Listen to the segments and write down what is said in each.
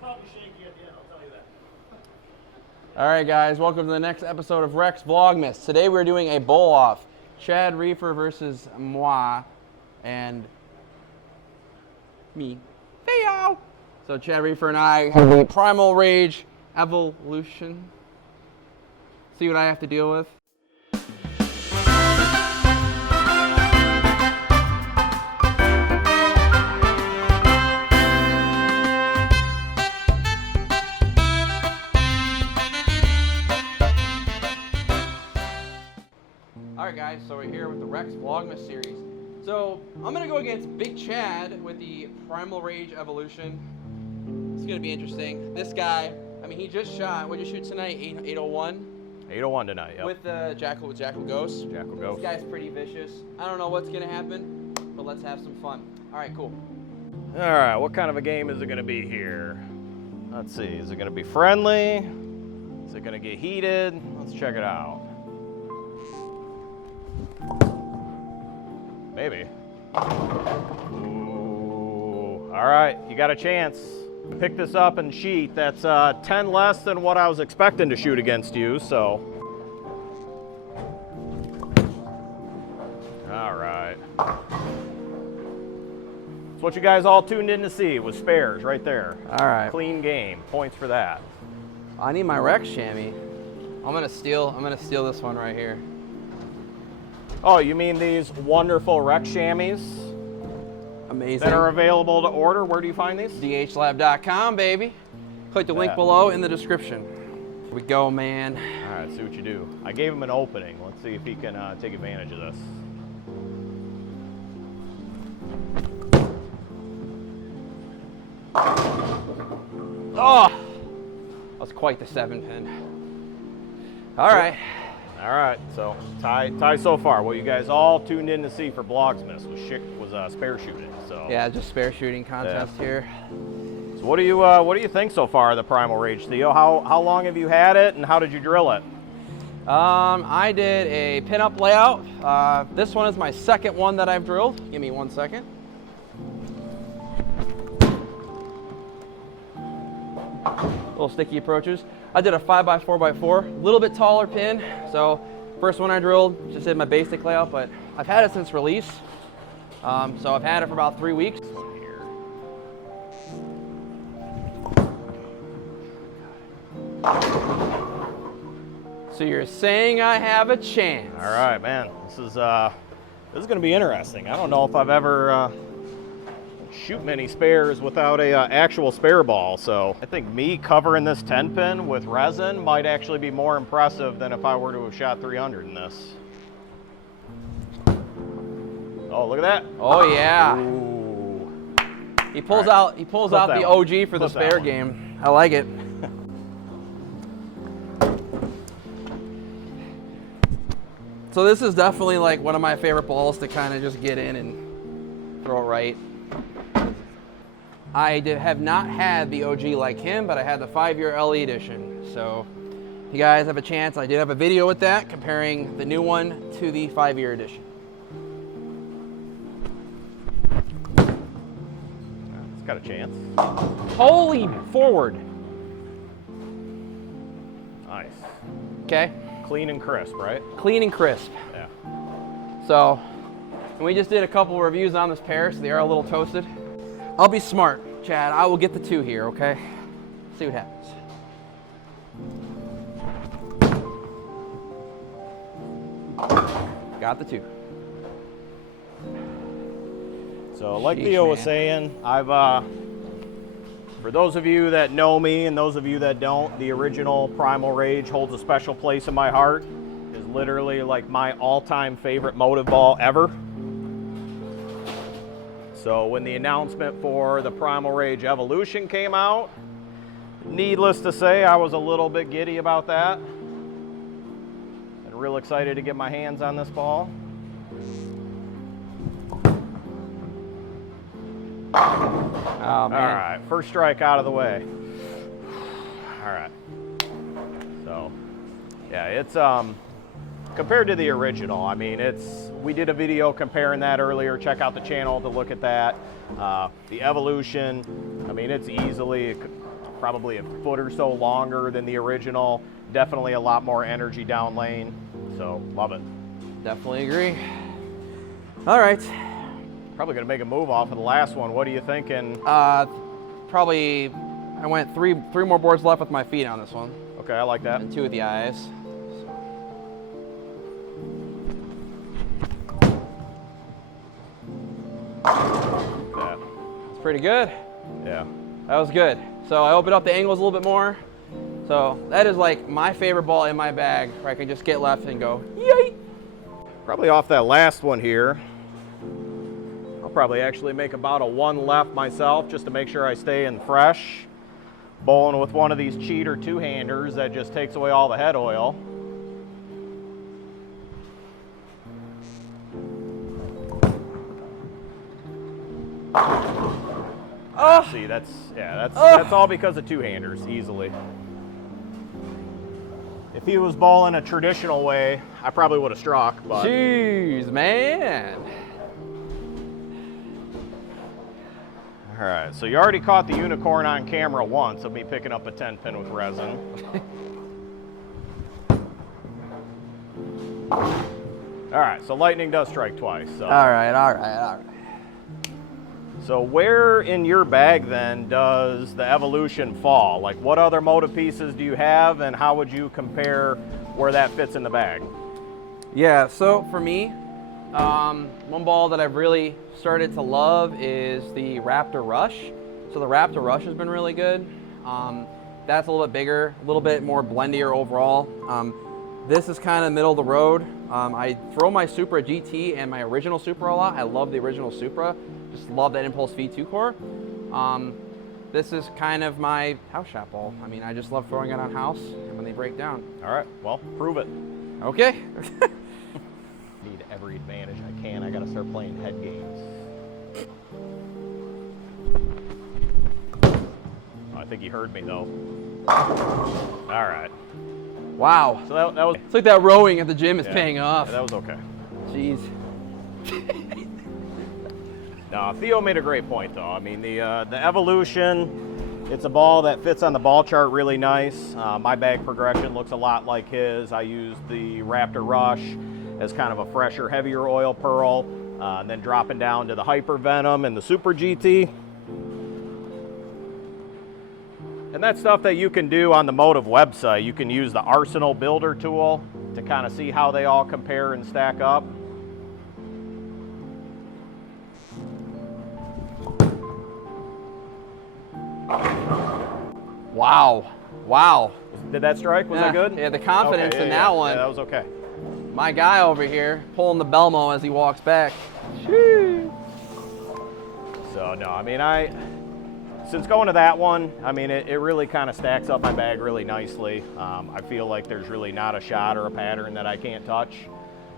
probably shaky at the end, I'll tell you that. All right, guys, welcome to the next episode of REX Vlogmas. Today we're doing a bowl-off. Chad Reefer versus moi and me, Theo. So Chad Reefer and I have the Primal Rage Evolution. See what I have to deal with? Alright guys, so we're here with the REX Vlogmas series. So I'm going to go against Big Chad with the Primal Rage Evolution. It's going to be interesting. This guy, I mean, he just shot, what did you shoot tonight? 801? 801 tonight, yep. With Jackal Ghost. Jackal Ghost. This guy's pretty vicious. I don't know what's going to happen, but let's have some fun. Alright, cool. Alright, what kind of a game is it going to be here? Let's see, is it going to be friendly? Is it going to get heated? Let's check it out. Maybe. Ooh. All right, you got a chance. Pick this up and sheet. That's 10 less than what I was expecting to shoot against you, so. All right. It's what you guys all tuned in to see was spares right there. All right. Clean game. Points for that. I need my REX chamois. I'm gonna steal this one right here. Oh, you mean these wonderful REX chamois? Amazing. That are available to order. Where do you find these? dhlab.com, baby. Click the link below in the description. Here we go, man. All right, see what you do. I gave him an opening. Let's see if he can take advantage of this. Oh, that's quite the 7-pin. All right. All right, so tie so far. What you guys all tuned in to see for Vlogmas was spare shooting. So Yeah, just spare shooting contest here. So what do you think so far of the Primal Rage, Theo? How long have you had it, and how did you drill it? I did a pinup layout. This one is my second one that I've drilled. Give me 1 second. Little sticky approaches. I did a 5x4x4, a little bit taller pin. So first one I drilled, just did my basic layout, but I've had it since release. So I've had it for about 3 weeks. So you're saying I have a chance? All right, man. This is going to be interesting. I don't know if I've ever shoot many spares without a actual spare ball, so I think me covering this 10-pin with resin might actually be more impressive than if I were to have shot 300 in this. Oh, look at that. Oh yeah. Ooh. He pulls out the OG for the spare game. I like it. So this is definitely like one of my favorite balls to kind of just get in and throw it right. I have not had the OG like him, but I had the 5-year LE edition. So if you guys have a chance, I did have a video with that, comparing the new one to the 5-year edition. It's got a chance. Holy forward. Nice. Okay. Clean and crisp, right? Clean and crisp. Yeah. So, and we just did a couple of reviews on this pair, so they are a little toasted. I'll be smart, Chad. I will get the 2 here, okay? See what happens. Got the 2. So like Sheesh, Theo was man. saying, for those of you that know me and those of you that don't, the original Primal Rage holds a special place in my heart. It's literally like my all-time favorite motive ball ever. So when the announcement for the Primal Rage Evolution came out, needless to say, I was a little bit giddy about that. And real excited to get my hands on this ball. Oh, man. All right, first strike out of the way. All right. So, yeah, it's compared to the original, I mean, we did a video comparing that earlier. Check out the channel to look at that. The Evolution, I mean, it's easily probably a foot or so longer than the original. Definitely a lot more energy down lane. So love it. Definitely agree. All right. Probably gonna make a move off of the last one. What are you thinking? Probably, I went three more boards left with my feet on this one. Okay, I like that. And 2 with the eyes. That. It's pretty good. Yeah. That was good. So I opened up the angles a little bit more. So that is like my favorite ball in my bag, where I can just get left and go, yay! Probably off that last one here. I'll probably actually make about a 1 left myself just to make sure I stay in fresh. Bowling with one of these cheater 2-handers that just takes away all the head oil. Oh! See, that's all because of 2-handers, easily. If he was bowling a traditional way, I probably would have struck, but... Jeez, man. All right, so you already caught the unicorn on camera once of me picking up a 10-pin with resin. All right, so lightning does strike twice. So. All right. So where in your bag then does the Evolution fall? Like what other motive pieces do you have, and how would you compare where that fits in the bag? Yeah, so for me, one ball that I've really started to love is the Raptor Rush. So the Raptor Rush has been really good. That's a little bit bigger, a little bit more blendier overall. This is kind of middle of the road. I throw my Supra GT and my original Supra a lot. I love the original Supra. Just love that Impulse V2 core. This is kind of my house shot ball. I mean, I just love throwing it on house and when they break down. All right, well, prove it. Okay. Need every advantage I can. I gotta start playing head games. Oh, I think he heard me though. All right. Wow. So that was... It's like that rowing at the gym is paying off. Yeah, that was okay. Jeez. No, Theo made a great point though. I mean, the Evolution, it's a ball that fits on the ball chart really nice. My bag progression looks a lot like his. I used the Raptor Rush as kind of a fresher, heavier oil pearl, and then dropping down to the Hyper Venom and the Super GT. And that's stuff that you can do on the Motiv website. You can use the Arsenal Builder tool to kind of see how they all compare and stack up. Wow. Did that strike? Was that good? Yeah, the confidence in that one. Yeah, that was okay. My guy over here pulling the Belmo as he walks back. Shoo. So no, I mean, since going to that one, I mean, it really kind of stacks up my bag really nicely. I feel like there's really not a shot or a pattern that I can't touch,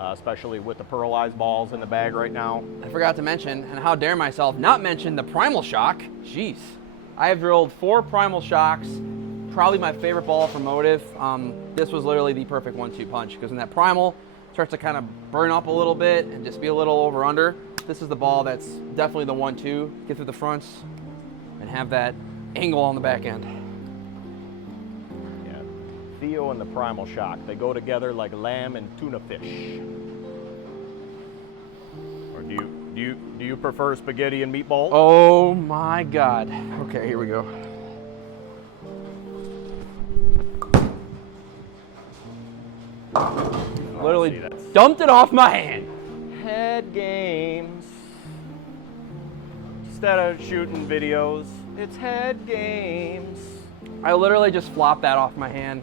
especially with the pearlized balls in the bag right now. I forgot to mention, and how dare myself not mention the Primal Shock. Jeez. I have drilled 4 Primal Shocks, probably my favorite ball from Motiv. This was literally the perfect 1-2 punch, because when that Primal starts to kind of burn up a little bit and just be a little over under, this is the ball that's definitely the 1-2. Get through the fronts and have that angle on the back end. Yeah, Theo and the Primal Shock, they go together like lamb and tuna fish. Or do you prefer spaghetti and meatballs? Oh my God. Okay, here we go. Literally dumped it off my hand. Head games. Instead of shooting videos, it's head games. I literally just flopped that off my hand.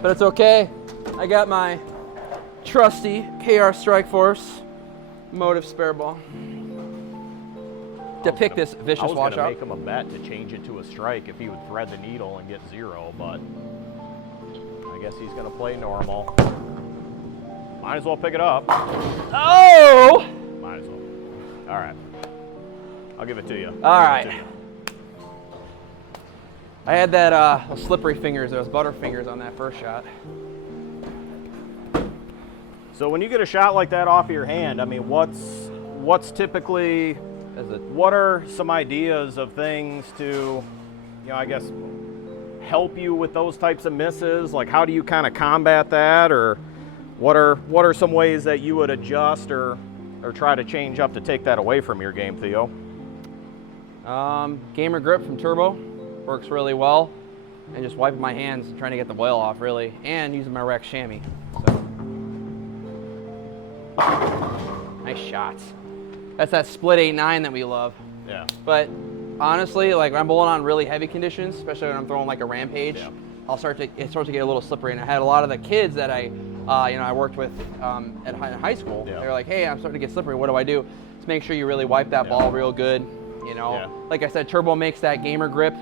But it's okay. I got my trusty KR Strike Force Motiv spare ball to pick this vicious washout. I was going to make him a bet to change it to a strike if he would thread the needle and get 0, but I guess he's going to play normal. Might as well pick it up. Oh! Might as well. All right. I'll give it to you. All right. I had that slippery fingers. There was butterfingers on that first shot. So when you get a shot like that off of your hand, I mean, what's typically, what are some ideas of things to, I guess, help you with those types of misses? Like, how do you kind of combat that, or what are some ways that you would adjust or try to change up to take that away from your game, Theo? Gamer grip from Turbo works really well, and just wiping my hands and trying to get the oil off, really, and using my REX chamois. So. Nice shots. That's that split 8-9 that we love. Yeah. But honestly, like when I'm bowling on really heavy conditions, especially when I'm throwing like a rampage, Yeah. it starts to get a little slippery. And I had a lot of the kids that I worked with at high school. Yeah. They were like, hey, I'm starting to get slippery. What do I do? Just make sure you really wipe that ball real good. You know, Yeah. like I said, Turbo makes that gamer grip.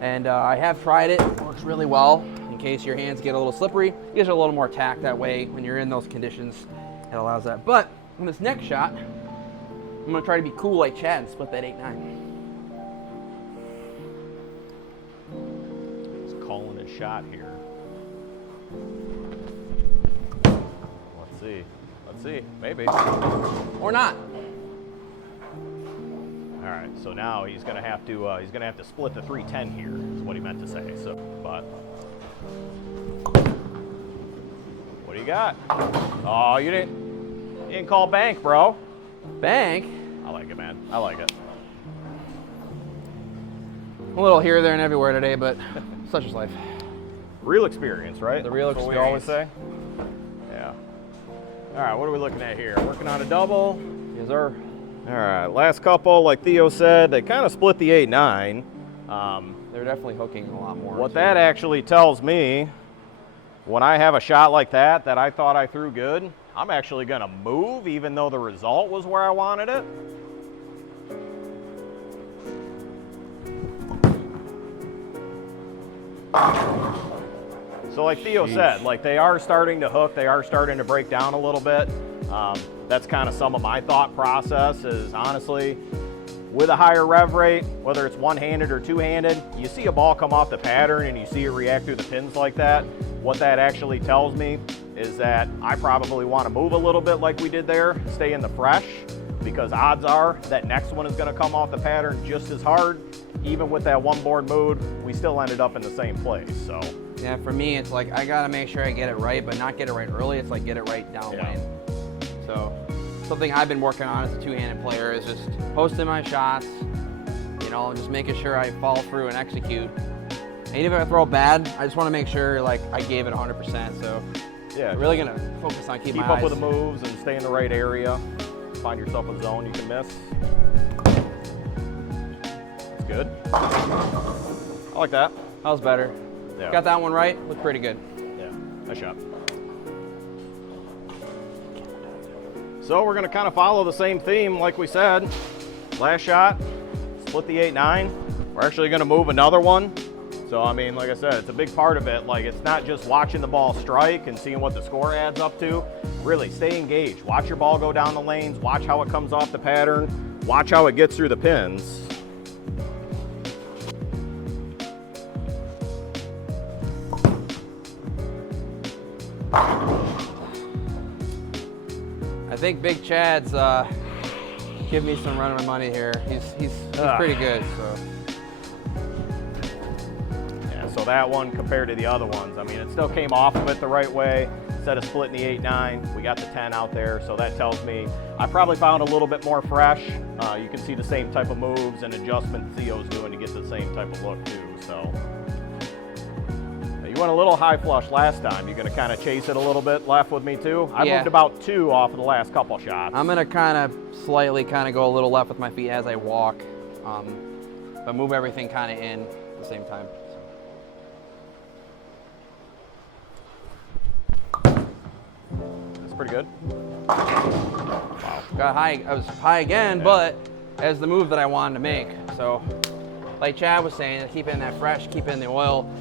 And I have tried it. It works really well. In case your hands get a little slippery, it gives you a little more tack that way when you're in those conditions. It allows that. But on this next shot, I'm gonna try to be cool like Chad and split that 8-9. He's calling his shot here. Let's see, maybe. Or not. All right, so now he's gonna have to split the 310 here, is what he meant to say. So, but what do you got? Oh, you didn't call bank, bro. Bank. I like it, man. I like it. A little here, there, and everywhere today, but such is life. Real experience, right? The real That's what we always say. Yeah. All right, what are we looking at here? Working on a double. Yes, sir. All right, last couple, like Theo said, they kind of split the 8-9. They're definitely hooking a lot more. What that actually tells me, when I have a shot like that I thought I threw good, I'm actually gonna move even though the result was where I wanted it. So like Theo said, like they are starting to hook, they are starting to break down a little bit. That's kind of some of my thought process is honestly, with a higher rev rate, whether it's one-handed or two-handed, you see a ball come off the pattern and you see it react through the pins like that. What that actually tells me is that I probably want to move a little bit like we did there, stay in the fresh, because odds are that next one is going to come off the pattern just as hard. Even with that one board mood, we still ended up in the same place. So yeah, for me, it's like I gotta make sure I get it right, but not get it right early. It's like get it right down lane. So something I've been working on as a two-handed player is just posting my shots, you know, just making sure I follow through and execute. And even if I throw bad, I just want to make sure like I gave it 100%. So yeah, I'm really gonna focus on keep my up eyes. with the moves and stay in the right area. Find yourself a zone you can miss. That's good. I like that. That was better. Yeah. Got that one right. Looked pretty good. Yeah, nice shot. So we're gonna kind of follow the same theme like we said. Last shot, split the 8-9. We're actually gonna move another one. So I mean, like I said, it's a big part of it. Like it's not just watching the ball strike and seeing what the score adds up to. Really stay engaged. Watch your ball go down the lanes. Watch how it comes off the pattern. Watch how it gets through the pins. I think Big Chad's give me some run of my money here. He's pretty good. So yeah, so that one compared to the other ones, I mean, it still came off of it the right way. Instead of splitting the 8-9, we got the 10 out there. So that tells me I probably found a little bit more fresh. You can see the same type of moves and adjustment Theo's doing to get the same type of look too. So you went a little high flush last time. You're gonna kind of chase it a little bit left with me too. I moved about 2 off of the last couple shots. I'm gonna kind of slightly go a little left with my feet as I walk, but move everything kind of in at the same time. That's pretty good. Wow. Got high. I was high again, but as the move that I wanted to make. So, like Chad was saying, keep it in that fresh, keep it in the oil.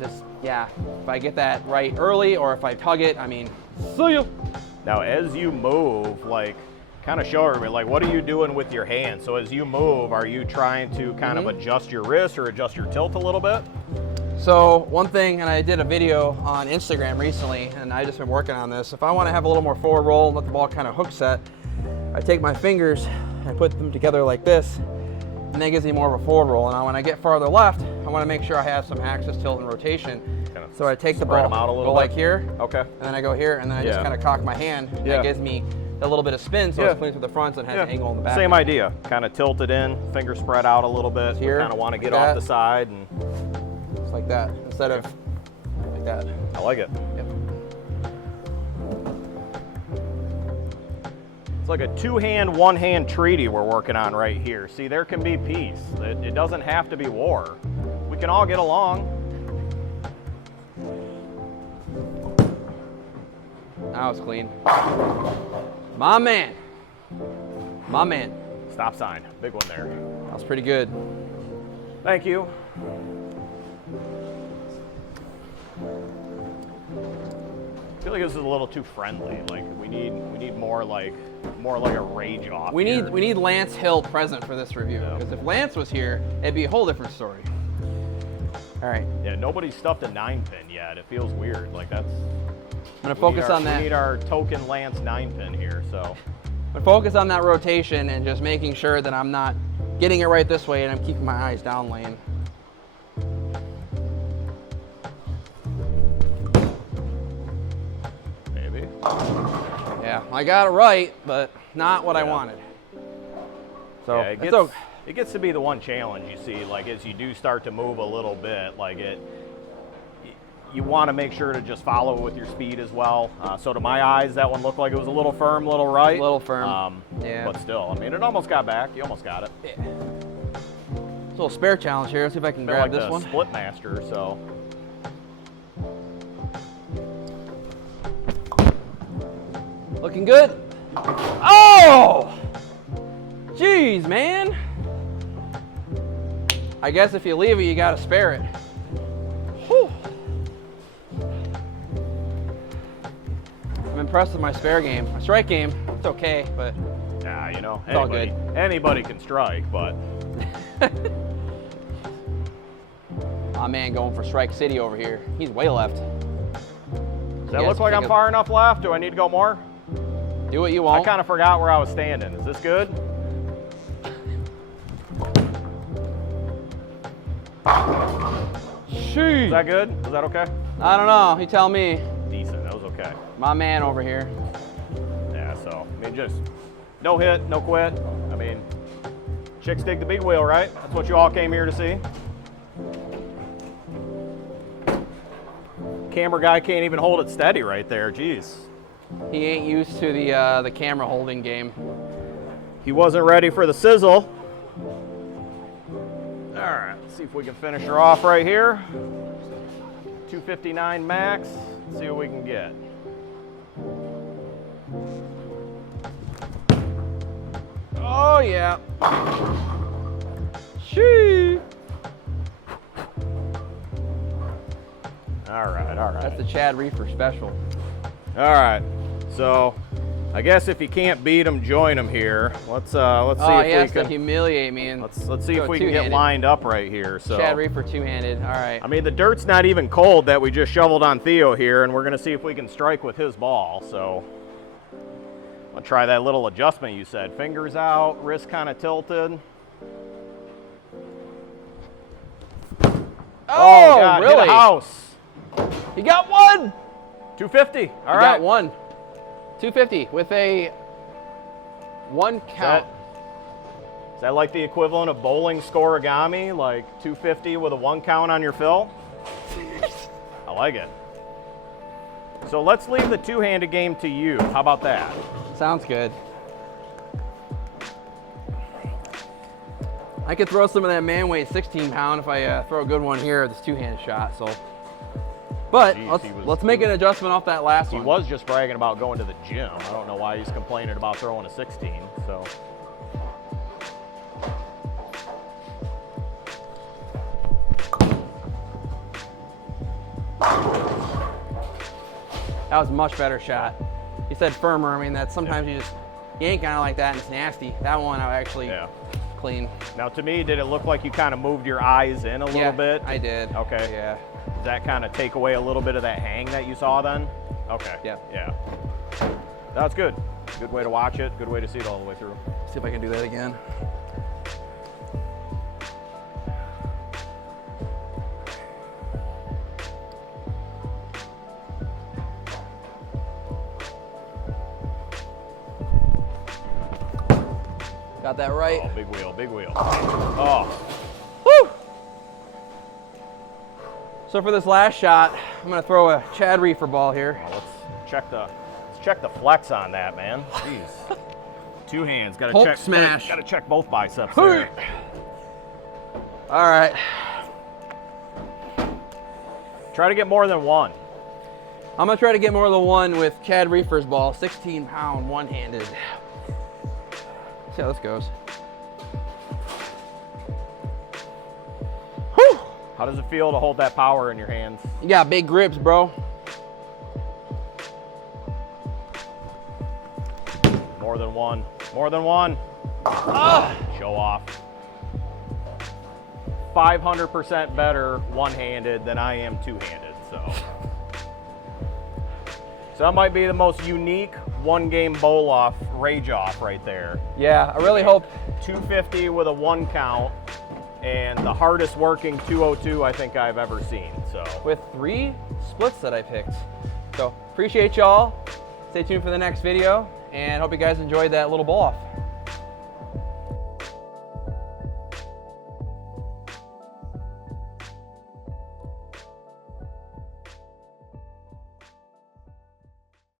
Just, yeah, if I get that right early or if I tug it, I mean, see ya. Now, as you move, like, kind of show everybody, like, what are you doing with your hands? So as you move, are you trying to kind of adjust your wrist or adjust your tilt a little bit? So one thing, and I did a video on Instagram recently, and I just been working on this. If I want to have a little more forward roll and let the ball kind of hook set, I take my fingers and put them together like this, and that gives me more of a forward roll. Now when I get farther left, I I want to make sure I have some axis, tilt, and rotation. Kind of So I take the spread ball, them out a little go bit. like here, Okay. and then I go here, and then I just Yeah. kind of cock my hand. And Yeah. that gives me a little bit of spin, so Yeah. it's clean through the front and has Yeah. an angle in the back. Same idea. Kind of tilt it in, finger spread out a little bit. Here, Kind of want to like get off that. the side, and Just like that, instead of like that. I like it. Yep. It's like a two-hand, one-hand treaty we're working on right here. See, there can be peace. It doesn't have to be war. We can all get along. Now it's clean. My man. My man. Stop sign. Big one there. That was pretty good. Thank you. I feel like this is a little too friendly. Like we need more like a rage off. We here. need Lance Hill present for this review, Yeah. because if Lance was here, it'd be a whole different story. All right, Yeah, nobody's stuffed a 9-pin yet. It feels weird. Like that's. I'm gonna focus on that. We need our token Lance 9-pin here. So. I'm gonna focus on that rotation and just making sure that I'm not getting it right this way and I'm keeping my eyes down lane. Maybe. Yeah, I got it right, but not what I Yeah. wanted. So Yeah, it's okay. it gets to be the one challenge you see, like as you do start to move a little bit, like you want to make sure to just follow with your speed as well. So to my eyes, that one looked like it was a little firm, little right. A little firm, yeah. But still, I mean, it almost got back. You almost got it. Yeah. It's a little spare challenge here. Let's see if I can Been grab like this the one. split master, so. Looking good. Oh! Jeez, man. I guess if you leave it, you gotta spare it. Whew. I'm impressed with my spare game. My strike game, it's okay, but Yeah, you know, It's all good. anybody can strike, but my man going for Strike City over here. He's way left. does that look like I'm far enough left? Do I need to go more? Do what you I want. kind of forgot where I was standing. Is this good? Jeez. Is that good? Is that okay? I don't know. You tell me. Decent. That was okay. My man over here. Yeah, so, I mean, just no hit, no quit. I mean, chicks dig the big wheel, right? That's what you all came here to see. Camera guy can't even hold it steady right there. Jeez. He ain't used to the camera holding game. He wasn't ready for the sizzle. All right, let's see if we can finish her off right here. 259 max. Let's see what we can get. Oh yeah. Shee. All right, all right. That's the Chad Reefer special. All right, so I guess if you can't beat him, join him here. Let's see Oh, he if has we to can. humiliate me and Let's see go if we can get two-handed. lined up right here. So Chad Reefer two-handed. All right. I mean, the dirt's not even cold that we just shoveled on Theo here, and we're gonna see if we can strike with his ball. So I'll try that little adjustment you said. Fingers out, wrist kind of tilted. Oh, God, hit a really? house. He got one. 250. All He right. got one. 250 with a one count. Is that like the equivalent of bowling scoregami? Like 250 with a one count on your fill? I like it. So let's leave the two-handed game to you. How about that? Sounds good. I could throw some of that man weight 16 pound if I throw a good one here with this two-handed shot. So, but Jeez, let's make an adjustment off that last He one. was just bragging about going to the gym. I don't know why he's complaining about throwing a 16. So That was a much better shot. He said firmer. I mean, that sometimes you just yank on it like that and it's nasty. That one I actually clean. Now, to me, did it look like you kind of moved your eyes in a little bit? I did. Okay. Yeah. Does that kind of take away a little bit of that hang that you saw then? Okay. Yeah. Yeah. That's good. Good way to watch it. Good way to see it all the way through. See if I can do that again. Got that right. Oh, big wheel, big wheel. Oh. Woo! So for this last shot, I'm gonna throw a Chad reefer ball here. Well, let's check the flex on that, man. Jeez. 2 hands. Gotta Hulk check. smash. Gotta check both biceps there. All right. Try to get more than 1. I'm gonna try to get more than 1 with Chad Reefer's ball, 16-pound, one-handed. See how this goes. Whew. How does it feel to hold that power in your hands? You got big grips, bro. More than 1. More than 1. Show off. 500% better one-handed than I am two-handed, so that might be the most unique one-game bowl-off, rage-off right there. Yeah, I really hope. 250 with a 1 count, and the hardest working 202 I think I've ever seen. So With 3 splits that I picked. So appreciate y'all. Stay tuned for the next video, and hope you guys enjoyed that little bowl-off.